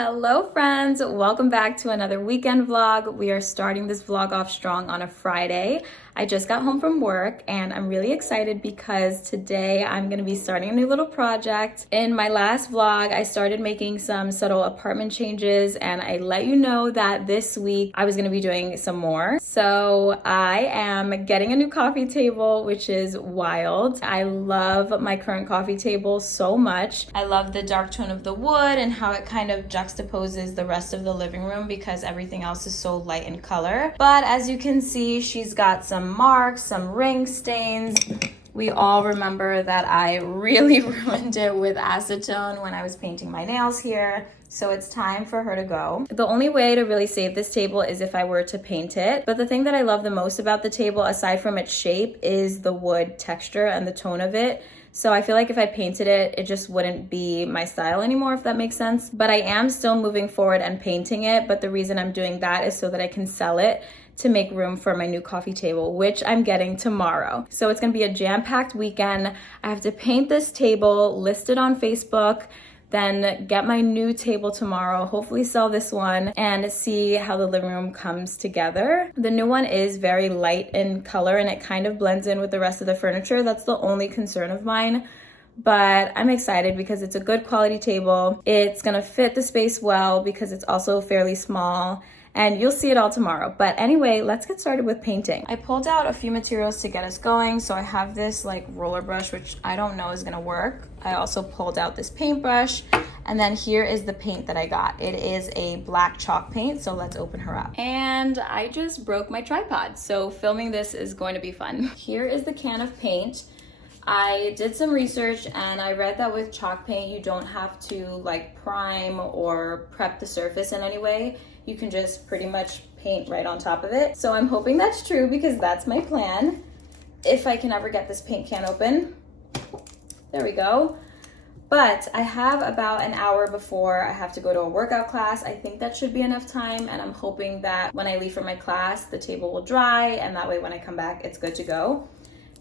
Hello friends, welcome back to another weekend vlog. We are starting this vlog off strong on a Friday. I just got home from work and I'm really excited because today I'm gonna be starting a new little project. In my last vlog, I started making some subtle apartment changes and I let you know that this week I was gonna be doing some more. So I am getting a new coffee table, which is wild. I love my current coffee table so much. I love the dark tone of the wood and how it kind of juxtaposes the rest of the living room because everything else is so light in color. But as you can see, she's got some marks, some ring stains. We all remember that I really ruined it with acetone when I was painting my nails here. So it's time for her to go. The only way to really save this table is if I were to paint it. But the thing that I love the most about the table, aside from its shape, is the wood texture and the tone of it. So I feel like if I painted it, it just wouldn't be my style anymore, if that makes sense. But I am still moving forward and painting it. But the reason I'm doing that is so that I can sell it to make room for my new coffee table, which I'm getting tomorrow. So it's gonna be a jam-packed weekend. I have to paint this table, list it on Facebook, then get my new table tomorrow, hopefully sell this one, and see how the living room comes together. The new one is very light in color and it kind of blends in with the rest of the furniture. That's the only concern of mine. But I'm excited because it's a good quality table. It's gonna fit the space well because it's also fairly small. And you'll see it all tomorrow. But anyway, let's get started with painting. I pulled out a few materials to get us going. So I have this like roller brush, which I don't know is gonna work. I also pulled out this paintbrush. And then here is the paint that I got. It is a black chalk paint, so let's open her up. And I just broke my tripod, so filming this is going to be fun. Here is the can of paint. I did some research and I read that with chalk paint, you don't have to like prime or prep the surface in any way. You can just pretty much paint right on top of it. So I'm hoping that's true because that's my plan. If I can ever get this paint can open. There we go. But I have about an hour before I have to go to a workout class. I think that should be enough time, and I'm hoping that when I leave for my class, the table will dry, and that way when I come back, it's good to go.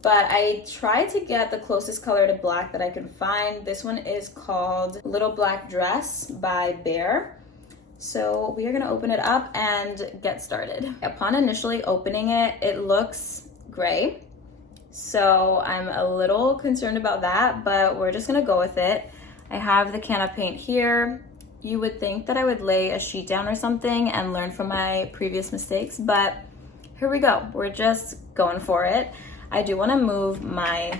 But I tried to get the closest color to black that I could find. This one is called Little Black Dress by Bear. So we are gonna open it up and get started. Upon initially opening it, it looks gray. So I'm a little concerned about that, but we're just gonna go with it. I have the can of paint here. You would think that I would lay a sheet down or something and learn from my previous mistakes, but here we go. We're just going for it. I do wanna move my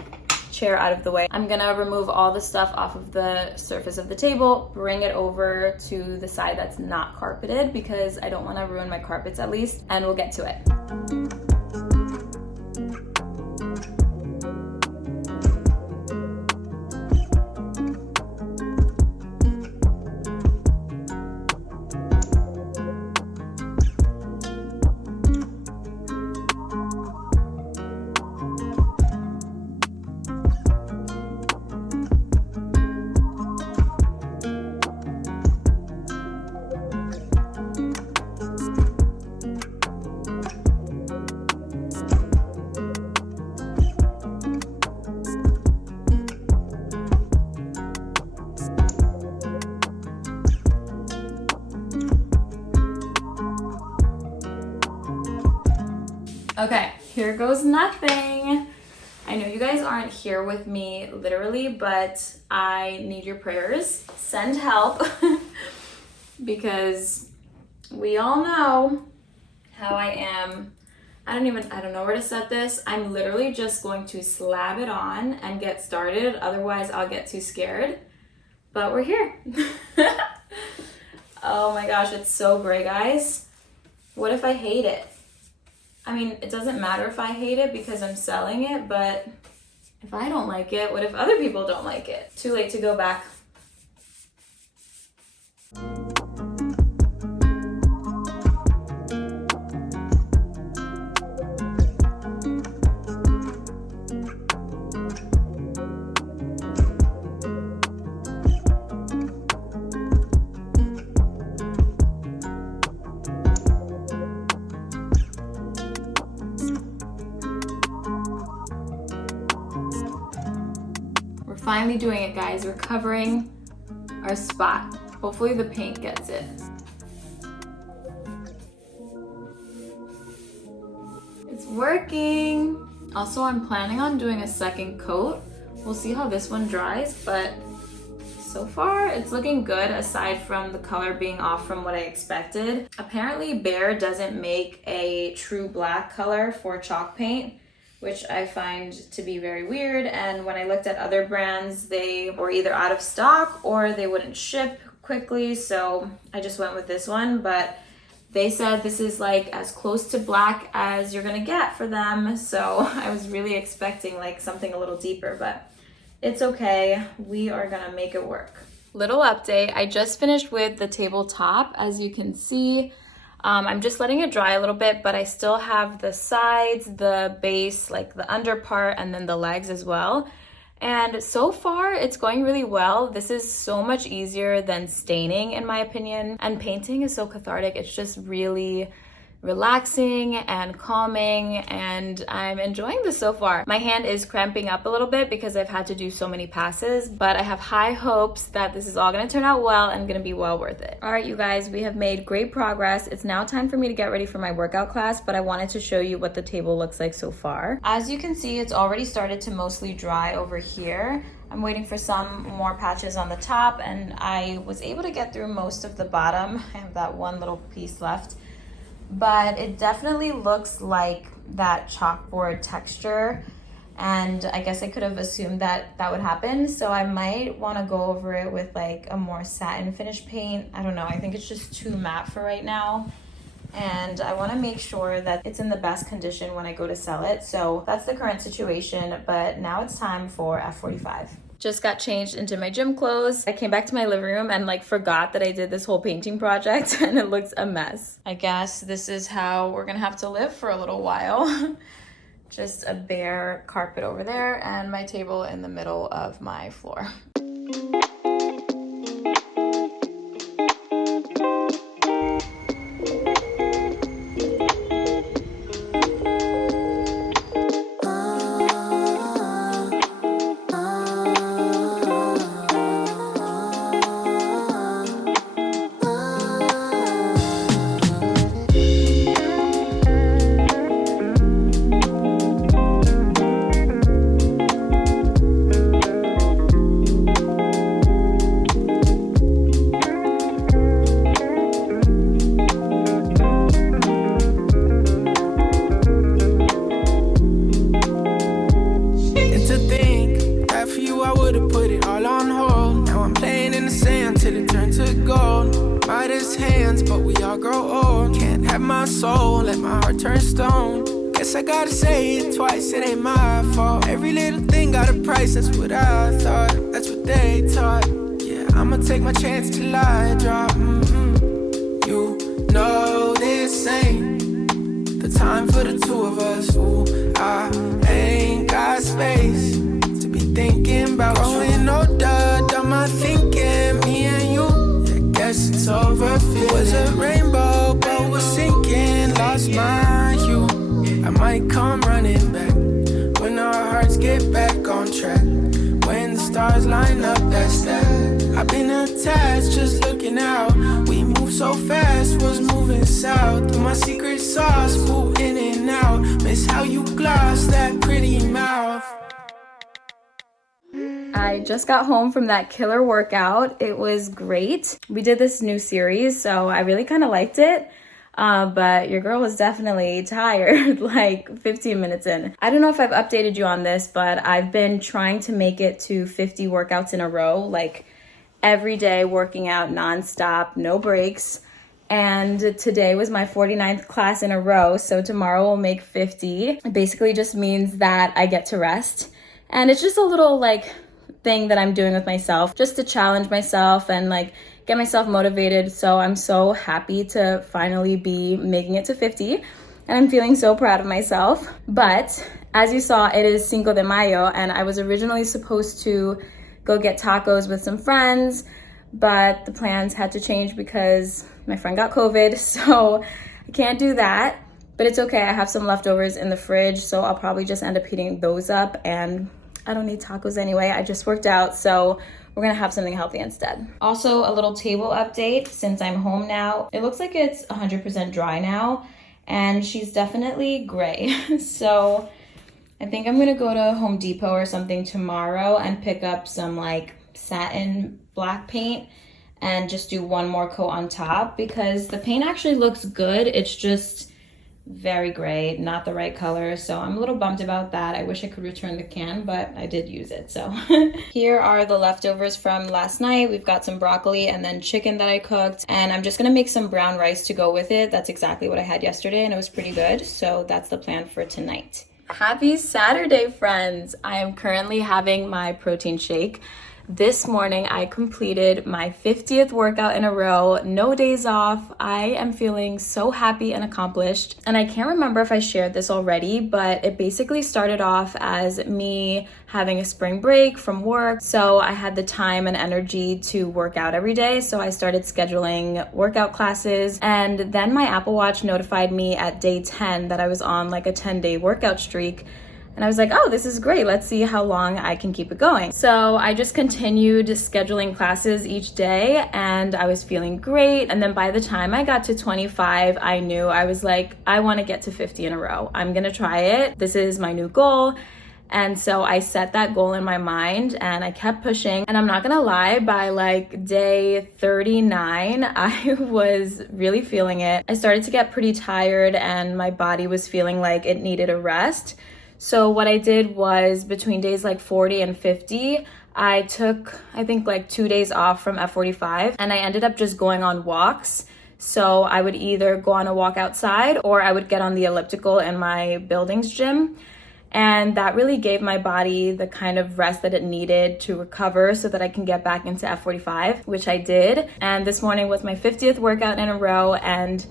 chair out of the way. I'm gonna remove all the stuff off of the surface of the table, bring it over to the side that's not carpeted because I don't wanna ruin my carpets at least, and we'll get to it. Okay, here goes nothing. I know you guys aren't here with me literally, but I need your prayers. Send help because we all know how I am. I don't know where to set this. I'm literally just going to slab it on and get started. Otherwise, I'll get too scared. But we're here. Oh my gosh, it's so gray, guys. What if I hate it? I mean, it doesn't matter if I hate it because I'm selling it, but if I don't like it, what if other people don't like it? Too late to go back. Finally doing it, guys. We're covering our spot. Hopefully the paint gets it. It's working. Also, I'm planning on doing a second coat. We'll see how this one dries, but so far it's looking good aside from the color being off from what I expected. Apparently Behr doesn't make a true black color for chalk paint, which I find to be very weird. And when I looked at other brands, they were either out of stock or they wouldn't ship quickly. So I just went with this one, but they said this is like as close to black as you're gonna get for them. So I was really expecting like something a little deeper, but it's okay. We are gonna make it work. Little update, I just finished with the tabletop. As you can see, I'm just letting it dry a little bit, but I still have the sides, the base, like the under part, and then the legs as well. And so far, it's going really well. This is so much easier than staining, in my opinion. And painting is so cathartic. It's just really relaxing and calming, and I'm enjoying this so far. My hand is cramping up a little bit because I've had to do so many passes, but I have high hopes that this is all gonna turn out well and gonna be well worth it. All right, you guys, we have made great progress. It's now time for me to get ready for my workout class, but I wanted to show you what the table looks like so far. As you can see, it's already started to mostly dry over here. I'm waiting for some more patches on the top, and I was able to get through most of the bottom. I have that one little piece left. But it definitely looks like that chalkboard texture, and I guess I could have assumed that that would happen, so I might want to go over it with like a more satin finish paint. I don't know, I think it's just too matte for right now, and I want to make sure that it's in the best condition when I go to sell it. So that's the current situation, but now it's time for F45. Just got changed into my gym clothes. I came back to my living room and like forgot that I did this whole painting project and it looks a mess. I guess this is how we're gonna have to live for a little while. Just a bare carpet over there and my table in the middle of my floor. Guess I gotta say it twice, it ain't my fault. Every little thing got a price, that's what I thought. That's what they taught. Yeah, I'ma take my chance till I drop. You know this ain't the time for the two of us. Ooh, I ain't got space to be thinking about growing older. Done my thinking, me and you. Yeah, guess it's over. It was a rainbow, but was sinking. Lost my hue. I might come running back when our hearts get back on track. When the stars line up, that's that. I've been attached, just looking out. We move so fast, was moving south. Through my secret sauce, pull in and out. Miss how you gloss that pretty mouth. I just got home from that killer workout. It was great. We did this new series, so I really kind of liked it. But your girl was definitely tired like 15 minutes in. I don't know if I've updated you on this, but I've been trying to make it to 50 workouts in a row, like every day working out nonstop, no breaks. And today was my 49th class in a row, so tomorrow we'll make 50. It basically just means that I get to rest. And it's just a little like thing that I'm doing with myself just to challenge myself and like get myself motivated. So I'm so happy to finally be making it to 50 and I'm feeling so proud of myself. But as you saw, it is Cinco de Mayo and I was originally supposed to go get tacos with some friends, but the plans had to change because my friend got COVID, so I can't do that. But it's okay, I have some leftovers in the fridge, so I'll probably just end up heating those up, and I don't need tacos anyway. I just worked out, so we're gonna have something healthy instead. Also, a little table update since I'm home now. It looks like it's 100% dry now, and she's definitely gray. So I think I'm gonna go to Home Depot or something tomorrow and pick up some like satin black paint and just do one more coat on top, because the paint actually looks good. It's just very gray, not the right color. So I'm a little bummed about that. I wish I could return the can, but I did use it. So here are the leftovers from last night. We've got some broccoli and then chicken that I cooked, and I'm just gonna make some brown rice to go with it. That's exactly what I had yesterday and it was pretty good. So that's the plan for tonight. Happy Saturday, friends. I am currently having my protein shake. This morning, I completed my 50th workout in a row, no days off. I am feeling so happy and accomplished. And I can't remember if I shared this already, but it basically started off as me having a spring break from work. So I had the time and energy to work out every day. So I started scheduling workout classes. And then my Apple Watch notified me at day 10 that I was on like a 10-day workout streak. And I was like, oh, this is great. Let's see how long I can keep it going. So I just continued scheduling classes each day and I was feeling great. And then by the time I got to 25, I knew, I was like, I want to get to 50 in a row. I'm going to try it. This is my new goal. And so I set that goal in my mind and I kept pushing. And I'm not gonna lie, by like day 39, I was really feeling it. I started to get pretty tired and my body was feeling like it needed a rest. So what I did was between days like 40 and 50, I took, I think like 2 days off from F45 and I ended up just going on walks. So I would either go on a walk outside or I would get on the elliptical in my building's gym. And that really gave my body the kind of rest that it needed to recover so that I can get back into F45, which I did. And this morning was my 50th workout in a row and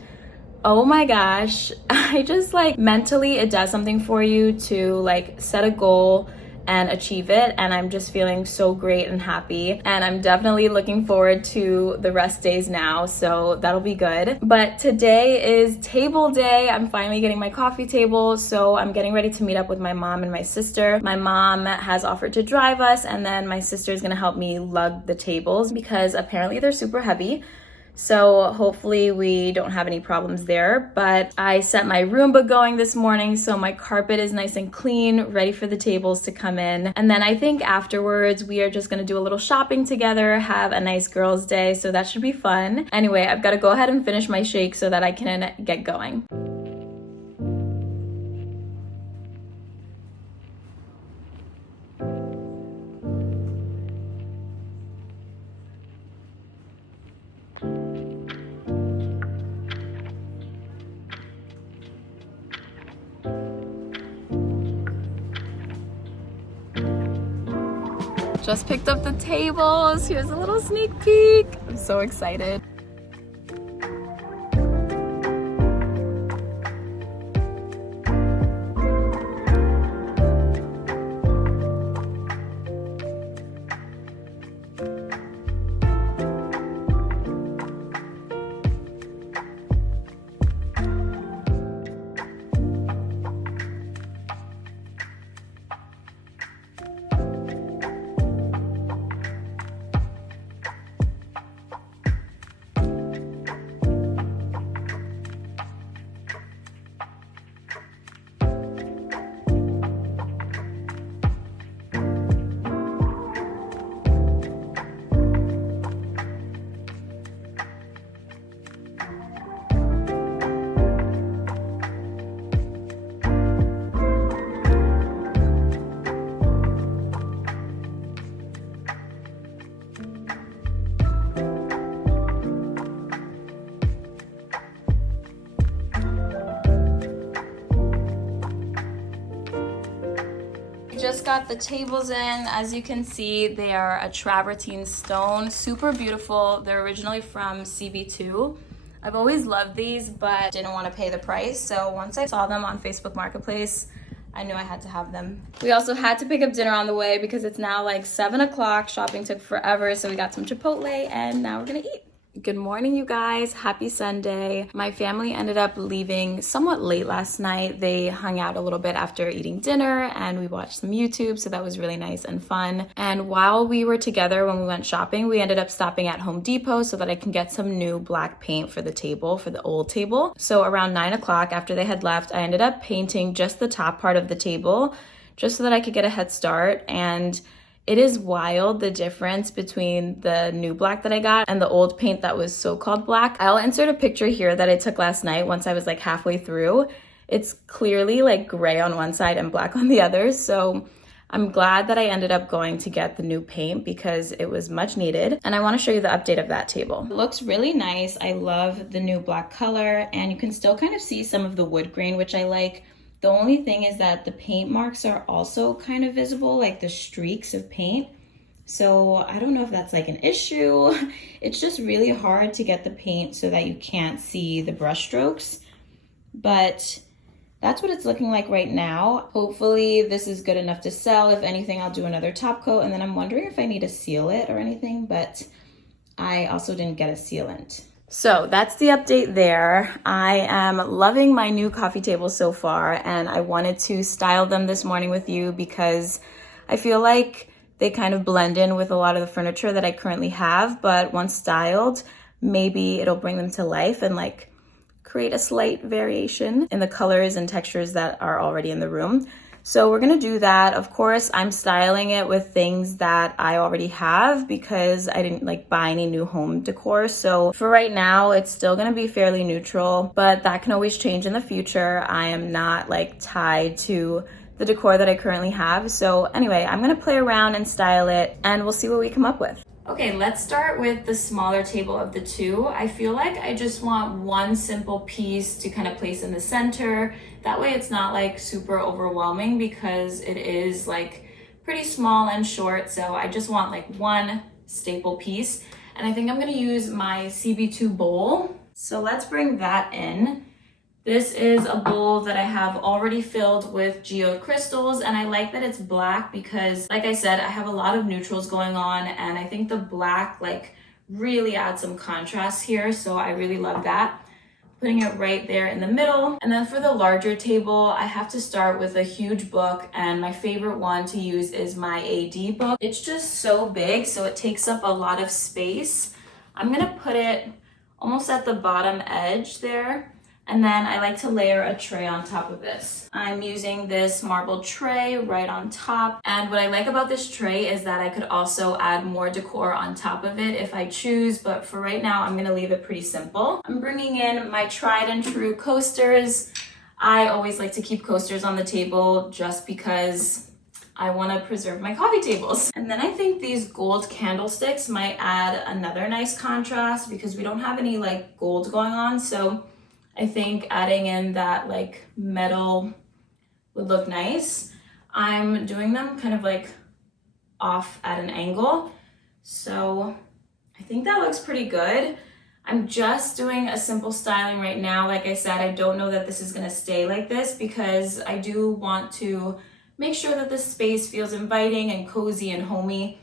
oh my gosh, I just like mentally it does something for you to like set a goal and achieve it, and I'm just feeling so great and happy, and I'm definitely looking forward to the rest days now, so that'll be good. But today is table day. I'm finally getting my coffee table, so I'm getting ready to meet up with my mom and my sister. My mom has offered to drive us, and then my sister is gonna help me lug the tables because apparently they're super heavy. So hopefully we don't have any problems there. But I set my Roomba going this morning, so my carpet is nice and clean, ready for the tables to come in. And then I think afterwards we are just gonna do a little shopping together, have a nice girls' day, so that should be fun. Anyway, I've gotta go ahead and finish my shake so that I can get going. Just picked up the tables. Here's a little sneak peek. I'm so excited. Just got the tables in. As you can see, they are a travertine stone, super beautiful. They're originally from CB2. I've always loved these, but didn't want to pay the price. So once I saw them on Facebook Marketplace, I knew I had to have them. We also had to pick up dinner on the way because it's now like 7 o'clock. Shopping took forever, so we got some Chipotle and now we're gonna eat. Good morning, you guys. Happy Sunday. My family ended up leaving somewhat late last night. They hung out a little bit after eating dinner and we watched some YouTube, so that was really nice and fun. And while we were together when we went shopping, we ended up stopping at Home Depot so that I can get some new black paint for the table, for the old table. So around 9 o'clock after they had left, I ended up painting just the top part of the table just so that I could get a head start. And it is wild, the difference between the new black that I got and the old paint that was so-called black. I'll insert a picture here that I took last night once I was like halfway through. It's clearly like gray on one side and black on the other. So I'm glad that I ended up going to get the new paint because it was much needed. And I want to show you the update of that table. It looks really nice. I love the new black color and you can still kind of see some of the wood grain, which I like. The only thing is that the paint marks are also kind of visible, like the streaks of paint. So I don't know if that's like an issue. It's just really hard to get the paint so that you can't see the brush strokes. But that's what it's looking like right now. Hopefully this is good enough to sell. If anything, I'll do another top coat. And then I'm wondering if I need to seal it or anything, but I also didn't get a sealant. So that's the update there. I am loving my new coffee tables so far, and I wanted to style them this morning with you because I feel like they kind of blend in with a lot of the furniture that I currently have, but once styled, maybe it'll bring them to life and like create a slight variation in the colors and textures that are already in the room. So we're gonna do that. Of course, I'm styling it with things that I already have because I didn't like buy any new home decor. So for right now, it's still gonna be fairly neutral, but that can always change in the future. I am not like tied to the decor that I currently have. So anyway, I'm gonna play around and style it and we'll see what we come up with. Okay, let's start with the smaller table of the two. I feel like I just want one simple piece to kind of place in the center. That way it's not like super overwhelming because it is like pretty small and short. So I just want like one staple piece. And I think I'm gonna use my CB2 bowl. So let's bring that in. This is a bowl that I have already filled with geode crystals, and I like that it's black because, like I said, I have a lot of neutrals going on, and I think the black like really adds some contrast here, so I really love that. Putting it right there in the middle. And then for the larger table, I have to start with a huge book, and my favorite one to use is my AD book. It's just so big, so it takes up a lot of space. I'm gonna put it almost at the bottom edge there. And then I like to layer a tray on top of this. I'm using this marble tray right on top. And what I like about this tray is that I could also add more decor on top of it if I choose, but for right now, I'm gonna leave it pretty simple. I'm bringing in my tried and true coasters. I always like to keep coasters on the table just because I wanna preserve my coffee tables. And then I think these gold candlesticks might add another nice contrast because we don't have any like gold going on. So I think adding in that like metal would look nice. I'm doing them kind of like off at an angle. So I think that looks pretty good. I'm just doing a simple styling right now. Like I said, I don't know that this is gonna stay like this because I do want to make sure that this space feels inviting and cozy and homey.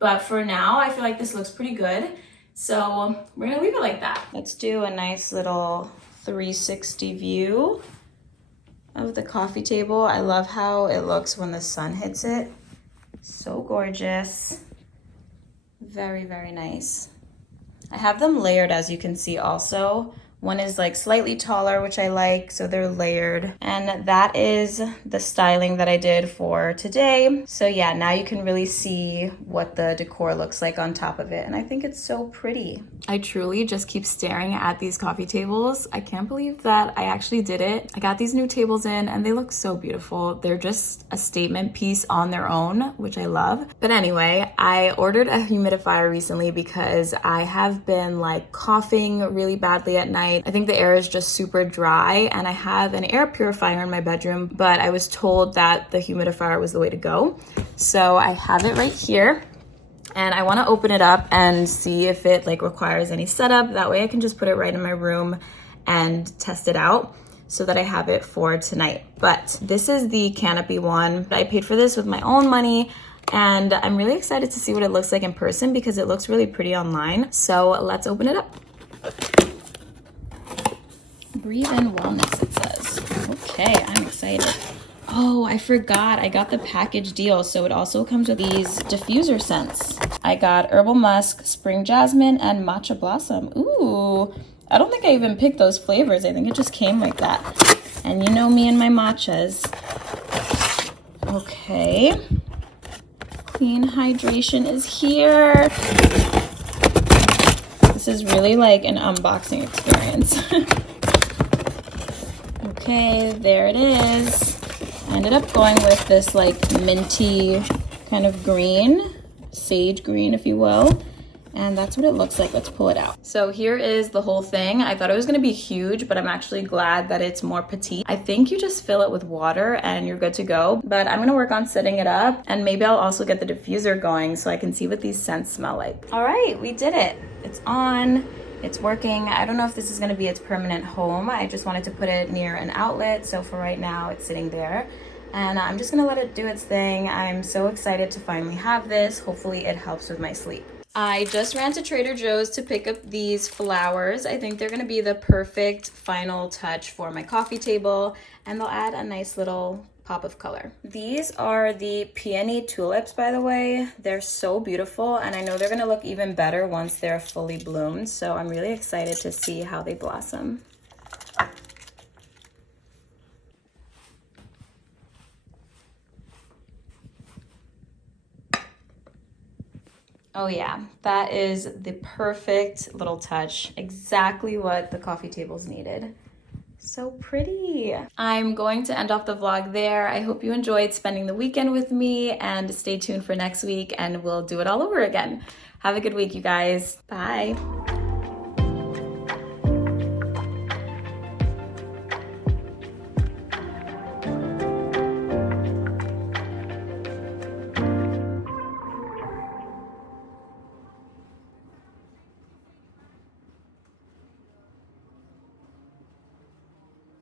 But for now, I feel like this looks pretty good. So we're gonna leave it like that. Let's do a nice little 360 view of the coffee table. I love how it looks when the sun hits it. So gorgeous. Very, very nice. I have them layered, as you can see also. One is like slightly taller, which I like, so they're layered. And that is the styling that I did for today. So yeah, now you can really see what the decor looks like on top of it. And I think it's so pretty. I truly just keep staring at these coffee tables. I can't believe that I actually did it. I got these new tables in and they look so beautiful. They're just a statement piece on their own, which I love. But anyway, I ordered a humidifier recently because I have been like coughing really badly at night. I think the air is just super dry and I have an air purifier in my bedroom, but I was told that the humidifier was the way to go. So I have it right here and I want to open it up and see if it like requires any setup. That way I can just put it right in my room and test it out so that I have it for tonight. But this is the canopy one. I paid for this with my own money. And I'm really excited to see what it looks like in person because it looks really pretty online. So let's open it up. Breathe in wellness, it says. Okay, I'm excited. Oh, I forgot. I got the package deal. So it also comes with these diffuser scents. I got herbal musk, spring jasmine, and matcha blossom. Ooh, I don't think I even picked those flavors. I think it just came like that. And you know me and my matchas. Okay. Clean hydration is here. This is really like an unboxing experience. Okay, there it is. I ended up going with this like minty kind of green, sage green if you will. And that's what it looks like. Let's pull it out. So here is the whole thing. I thought it was gonna be huge, but I'm actually glad that it's more petite. I think you just fill it with water and you're good to go. But I'm gonna work on setting it up, and maybe I'll also get the diffuser going so I can see what these scents smell like. All right, we did it. It's on, it's working. I don't know if this is gonna be its permanent home. I just wanted to put it near an outlet. So for right now, it's sitting there. And I'm just gonna let it do its thing. I'm so excited to finally have this. Hopefully it helps with my sleep. I just ran to Trader Joe's to pick up these flowers. I think they're gonna be the perfect final touch for my coffee table, and they'll add a nice little pop of color. These are the peony tulips, by the way. They're so beautiful, and I know they're gonna look even better once they're fully bloomed, so I'm really excited to see how they blossom. Oh yeah, that is the perfect little touch. Exactly what the coffee tables needed. So pretty. I'm going to end off the vlog there. I hope you enjoyed spending the weekend with me, and stay tuned for next week and we'll do it all over again. Have a good week, you guys. Bye.